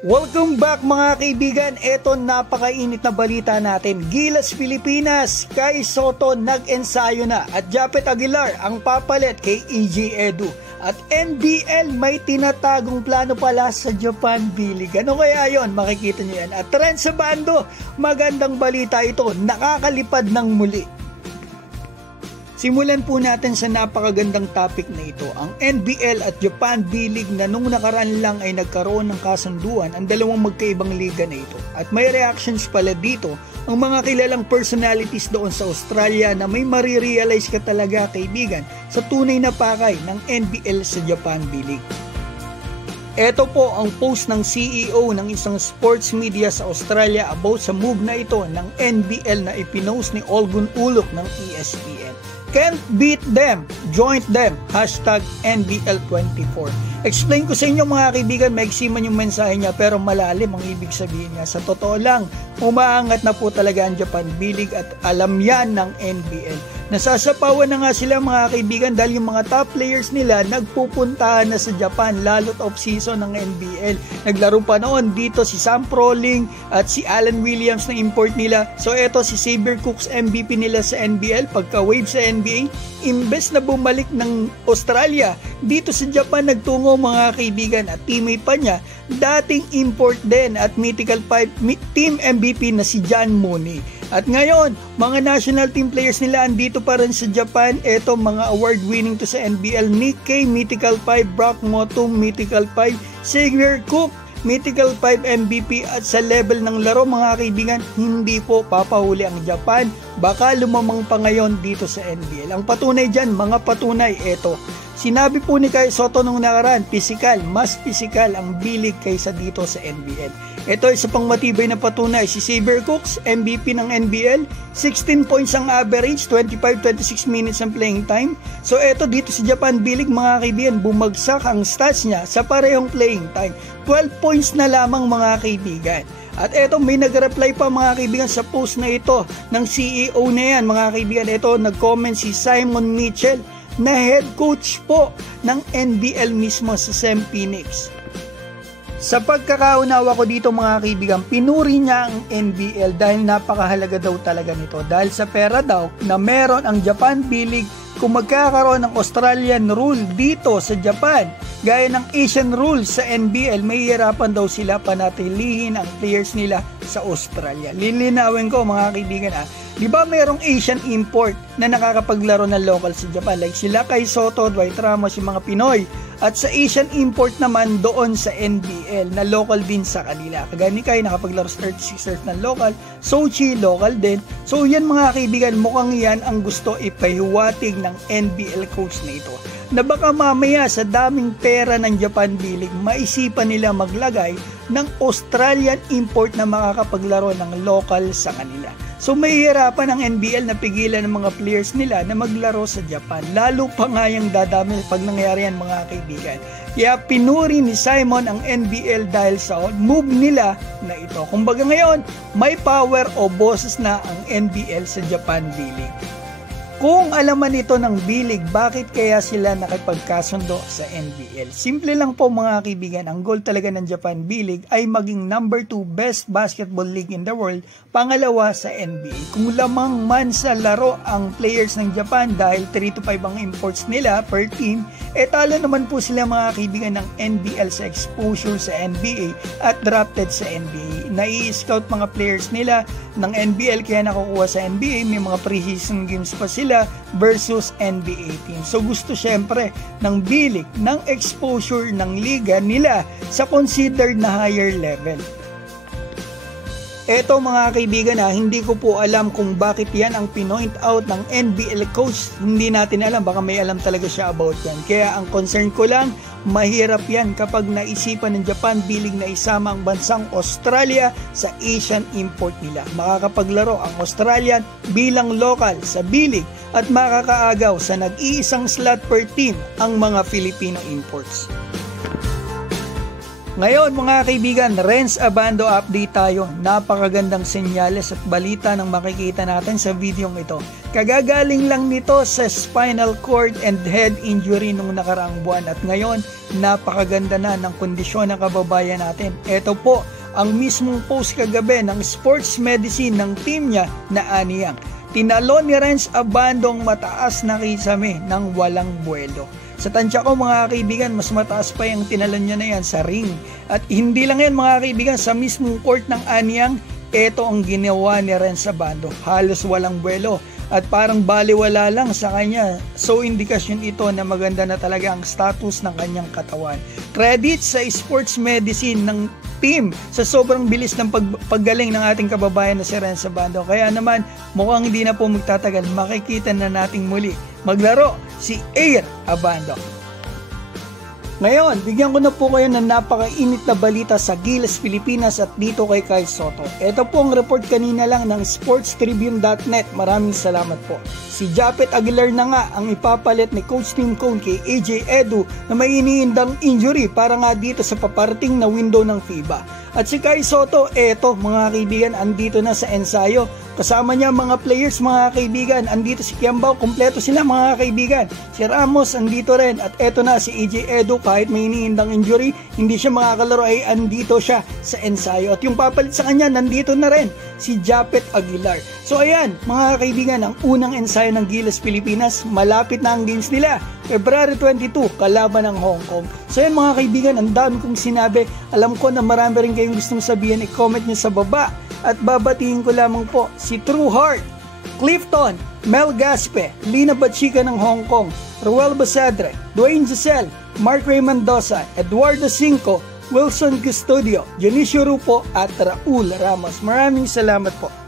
Welcome back mga kaibigan. Eto napakainit na balita natin. Gilas Pilipinas, Kai Sotto nag-ensayo na at Japet Aguilar ang papalit kay EJ Edu. At NBL may tinatagong plano pala sa Japan B-League. Ano kaya yon? Makikita nyo yan. At trend sa bando, magandang balita ito, nakakalipad ng muli. Simulan po natin sa napakagandang topic na ito, ang NBL at Japan B-League na nung nakaraan lang ay nagkaroon ng kasunduan ang dalawang magkaibang liga na ito. At may reactions pala dito ang mga kilalang personalities doon sa Australia na may marirealize ka talaga kaibigan sa tunay na pakay ng NBL sa Japan B-League. Ito po ang post ng CEO ng isang sports media sa Australia about sa move na ito ng NBL na ipinost ni Olgun Ulok ng ESPN. Can't beat them, join them, hashtag NBL24. Explain ko sa inyo mga kaibigan, maiksi man yung mensahe niya pero malalim ang ibig sabihin niya. Sa totoo lang, umaangat na po talaga ang Japan B-League at alam yan ng NBL. Nasasapawan na nga sila mga kaibigan dahil yung mga top players nila nagpupuntahan na sa Japan lalo't off-season ng NBL. Naglaro pa noon dito si Sam Froling at si Alan Williams na import nila. So eto si Xavier Cooks MVP nila sa NBL pagka-wave sa NBA. Imbes na bumalik ng Australia, dito sa Japan nagtungo mga kaibigan at teammate pa niya, dating import din at Mythical 5 team MVP na si John Mooney. At ngayon, mga national team players nila andito pa rin sa Japan. Ito mga award winning to sa NBL, Nick Kay, Mythical 5, Brock Motum, Mythical 5, Xavier Cook, Mythical 5 MVP at sa level ng laro mga kaibigan, hindi po papahuli ang Japan. Baka lumamang pa ngayon dito sa NBL. Ang patunay dyan, mga patunay, eto. Sinabi po ni Kai Sotto nung nakaraan, mas physical ang B-League kaysa dito sa NBL. Ito isa pang matibay na patunay, si Xavier Cooks, MVP ng NBL, 16 points ang average, 25-26 minutes ang playing time. So ito dito sa Japan B-League mga kaibigan, bumagsak ang stats niya sa parehong playing time. 12 points na lamang mga kaibigan. At eto may nag-reply pa mga kaibigan sa post na ito ng CEO na yan mga kaibigan. Ito nag-comment si Simon Mitchell na head coach po ng NBL mismo sa Sam Phoenix. Sa pagkakaunawa ko dito mga kaibigan, pinuri niya ang NBL dahil napakahalaga daw talaga nito. Dahil sa pera daw na meron ang Japan B-League kung magkakaroon ng Australian rule dito sa Japan, gaya ng Asian rule sa NBL, may hirapan daw sila panatilihin ang players nila sa Australia. Lilinawin ko mga kaibigan di ba merong Asian import na nakakapaglaro ng local sa Japan? Like sila Kai Sotto, Dwight Ramos, yung mga Pinoy. At sa Asian import naman doon sa NBL na local din sa kanila. Kagaya ni Kai nakapaglaro sa 36ers ng local, Sochi local din. So yan mga kaibigan, mukhang yan ang gusto ipahiwatig ng NBL coach na ito. Na baka mamaya sa daming pera ng Japan B-League, maisipan nila maglagay ng Australian import na makakapaglaro ng local sa kanila. So may hirapan ang NBL na pigilan ng mga players nila na maglaro sa Japan. Lalo pa nga yung dadami pag nangyari yan mga kaibigan. Kaya pinuri ni Simon ang NBL dahil sa move nila na ito. Kumbaga ngayon, may power o boses na ang NBL sa Japan B-League. Kung alaman ito ng B-League, bakit kaya sila nakipagkasundo sa NBL? Simple lang po mga kaibigan, ang goal talaga ng Japan B-League ay maging number 2 best basketball league in the world, pangalawa sa NBA. Kung lamang man sa laro ang players ng Japan dahil 3 to 5 ang imports nila per team, talo naman po sila mga kaibigan ng NBL sa exposure sa NBA at drafted sa NBA. Nai-scout mga players nila ng NBL kaya nakukuha sa NBA, may mga preseason games pa sila versus NBA team. So gusto syempre ng B-League ng exposure ng liga nila sa considered na higher level. Eto mga kaibigan hindi ko po alam kung bakit yan ang pinoint out ng NBL coach. Hindi natin alam, baka may alam talaga siya about yan. Kaya ang concern ko lang, mahirap yan kapag naisipan ng Japan B-League na isama ang bansang Australia sa Asian import nila. Makakapaglaro ang Australian bilang local sa B-League at makakaagaw sa nag-iisang slot per team ang mga Filipino imports. Ngayon mga kaibigan, Renz Abando update tayo. Napakagandang senyales at balita ng makikita natin sa video ito. Kagagaling lang nito sa spinal cord and head injury nung nakaraang buwan at ngayon napakaganda na ng kondisyon ng kababayan natin. Ito po ang mismong post kagabi ng sports medicine ng team niya na Anyang. Tinalo ni Renz Abando ang mataas na kisame ng walang buwelo. Sa tansya ko mga kaibigan, mas mataas pa yung tinalon niya na yan sa ring. At hindi lang yan mga kaibigan, sa mismong court ng Anyang, ito ang ginawa ni Renz Abando. Halos walang buwelo at parang baliwala lang sa kanya. So indikasyon ito na maganda na talaga ang status ng kanyang katawan. Credit sa sports medicine ng team sa sobrang bilis ng paggaling ng ating kababayan na si Renz Abando. Kaya naman mukhang hindi na po magtatagal, makikita na nating muli maglaro si Air Abando. Ngayon, bigyan ko na po kayo ng napakainit na balita sa Gilas Pilipinas at dito kay Kai Soto. Ito po ang report kanina lang ng sportstribune.net. Maraming salamat po. Si Japet Aguilar na nga ang ipapalit ni Coach Tim Cone kay AJ Edu na may iniindang injury para nga dito sa paparating na window ng FIBA. At si Kai Soto, eto mga kaibigan, andito na sa ensayo. Kasama niya mga players mga kaibigan, andito si Kiambao, kompleto sila mga kaibigan. Si Ramos andito rin at eto na si AJ Edu, kahit may iniindang injury, hindi siya makakalaro ay andito siya sa ensayo. At yung papalit sa kanya, nandito na rin si Japet Aguilar. So ayan mga kaibigan, ang unang ensayo ng Gilas Pilipinas, malapit na ang games nila. February 22, kalaban ng Hong Kong. So ayan mga kaibigan, ang dami kong sinabi. Alam ko na marami rin kayong gustong sabihin, i-comment nyo sa baba. At babatiin ko lamang po si True Heart, Clifton, Mel Gaspe, Lina Bachika ng Hong Kong, Ruel Basadre, Dwayne Giselle, Mark Ray Mendoza, Eduardo Cinco, Wilson Custodio, Dionisio Rupo at Raul Ramos. Maraming salamat po.